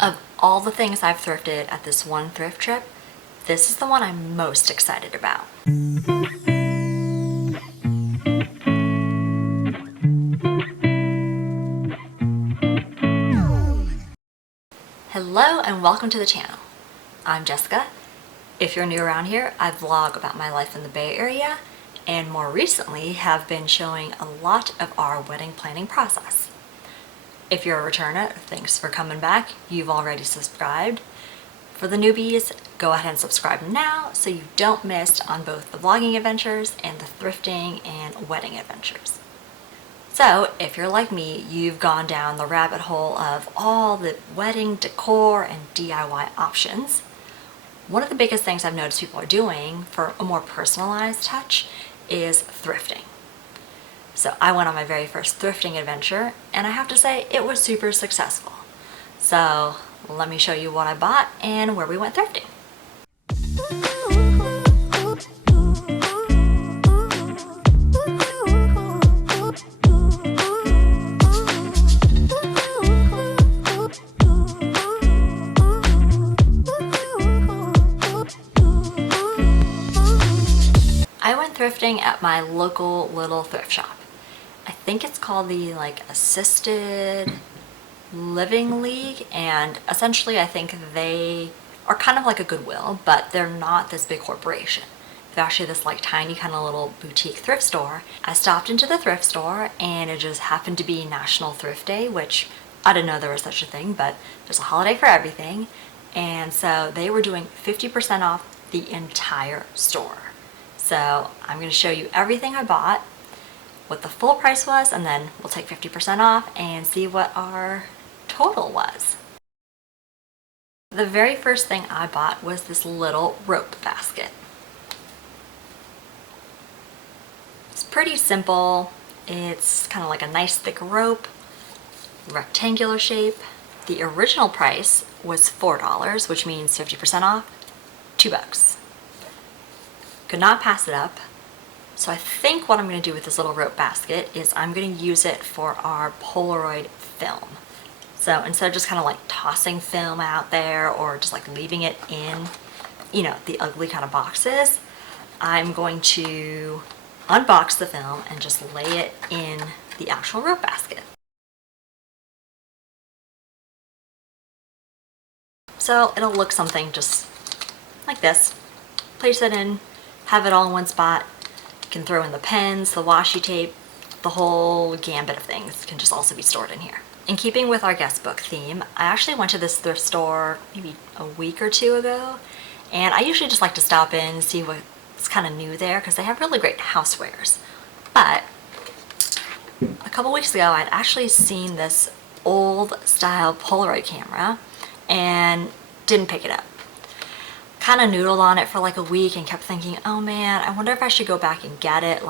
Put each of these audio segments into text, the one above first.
Of all the things I've thrifted at this one thrift trip, this is the one I'm most excited about. Hello and welcome to the channel. I'm Jessica. If you're new around here, I vlog about my life in the Bay Area and more recently have been showing a lot of our wedding planning process. If you're a returner, thanks for coming back. You've already subscribed. For the newbies, go ahead and subscribe now so you don't miss on both the vlogging adventures and the thrifting and wedding adventures. So if you're like me, you've gone down the rabbit hole of all the wedding decor and DIY options. One of the biggest things I've noticed people are doing for a more personalized touch is thrifting. So I went on my very first thrifting adventure and I have to say it was super successful. So let me show you what I bought and where we went thrifting. I went thrifting at my local little thrift shop. I think it's called the Assisted Living League, and essentially I think they are kind of like a Goodwill, but they're not this big corporation. They're actually this tiny kind of little boutique thrift store. I stopped into the thrift store and it just happened to be National Thrift Day, which I didn't know there was such a thing, but there's a holiday for everything. And so they were doing 50% off the entire store. So I'm going to show you everything I bought, what the full price was, and then we'll take 50% off and see what our total was. The very first thing I bought was this little rope basket. It's pretty simple. It's kind of like a nice thick rope, rectangular shape. The original price was $4, which means 50% off, $2. Could not pass it up. So I think what I'm going to do with this little rope basket is I'm going to use it for our Polaroid film. So instead of just kind of tossing film out there or just leaving it in, the ugly kind of boxes, I'm going to unbox the film and just lay it in the actual rope basket. So it'll look something just like this. Place it in, have it all in one spot. You can throw in the pens, the washi tape, the whole gambit of things can just also be stored in here. In keeping with our guest book theme, I actually went to this thrift store maybe a week or two ago, and I usually just like to stop in, see what's kind of new there, because they have really great housewares. But a couple weeks ago, I'd actually seen this old style Polaroid camera and didn't pick it up. Kind of noodled on it for a week and kept thinking, oh man, I wonder if I should go back and get it.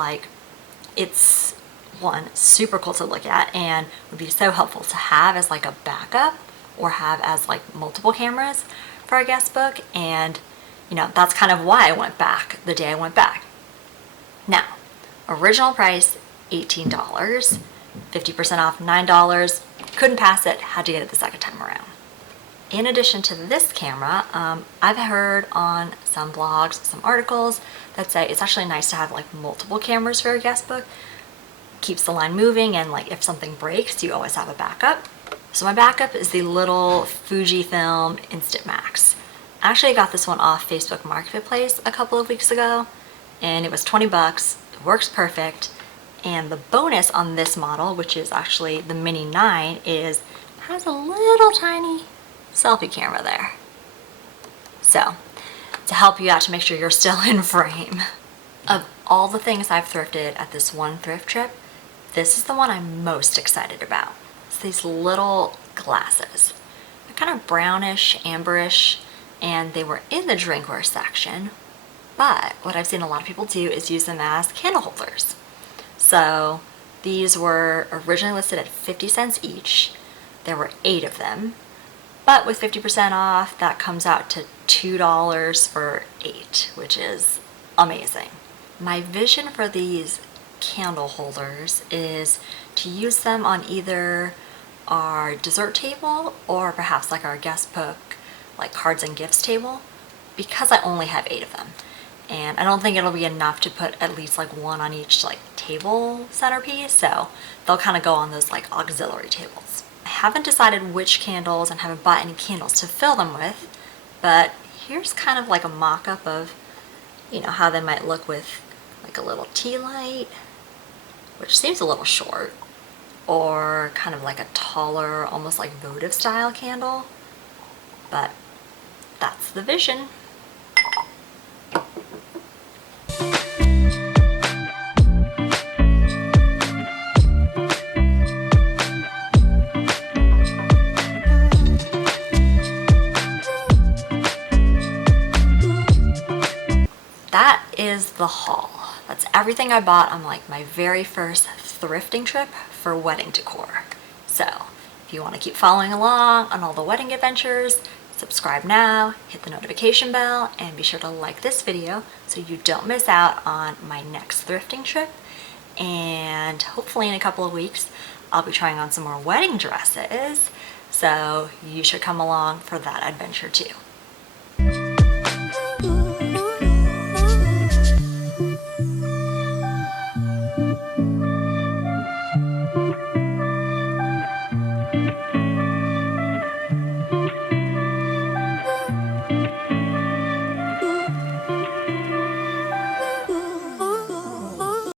It's one, super cool to look at and would be so helpful to have as a backup or have as multiple cameras for our guest book. And that's kind of why I went back the day I went back. Now, original price $18, 50% off $9. Couldn't pass it, had to get it the second time around. In addition to this camera, I've heard on some blogs, some articles that say it's actually nice to have multiple cameras for your guest book. Keeps the line moving, and if something breaks, you always have a backup. So my backup is the little Fujifilm Instant Max. I actually got this one off Facebook Marketplace a couple of weeks ago, and it was 20 bucks. It works perfect. And the bonus on this model, which is actually the Mini 9, is has a little tiny selfie camera there. So, to help you out to make sure you're still in frame. Of all the things I've thrifted at this one thrift trip, this is the one I'm most excited about. It's these little glasses. They're kind of brownish, amberish, and they were in the drinkware section, but what I've seen a lot of people do is use them as candle holders. So these were originally listed at 50 cents each. There were 8 of them. But with 50% off, that comes out to $2 for 8, which is amazing. My vision for these candle holders is to use them on either our dessert table or perhaps like our guest book, like cards and gifts table, because I only have 8 of them. And I don't think it'll be enough to put at least like one on each like table centerpiece, so they'll kind of go on those like auxiliary tables. I haven't decided which candles and haven't bought any candles to fill them with, but here's kind of like a mock-up of, you know, how they might look with like a little tea light, which seems a little short, or kind of like a taller, almost like votive style candle, but that's the vision. That is the haul. That's everything I bought on like my very first thrifting trip for wedding decor. So if you want to keep following along on all the wedding adventures, subscribe now, hit the notification bell, and be sure to like this video so you don't miss out on my next thrifting trip. And hopefully in a couple of weeks, I'll be trying on some more wedding dresses. So you should come along for that adventure too.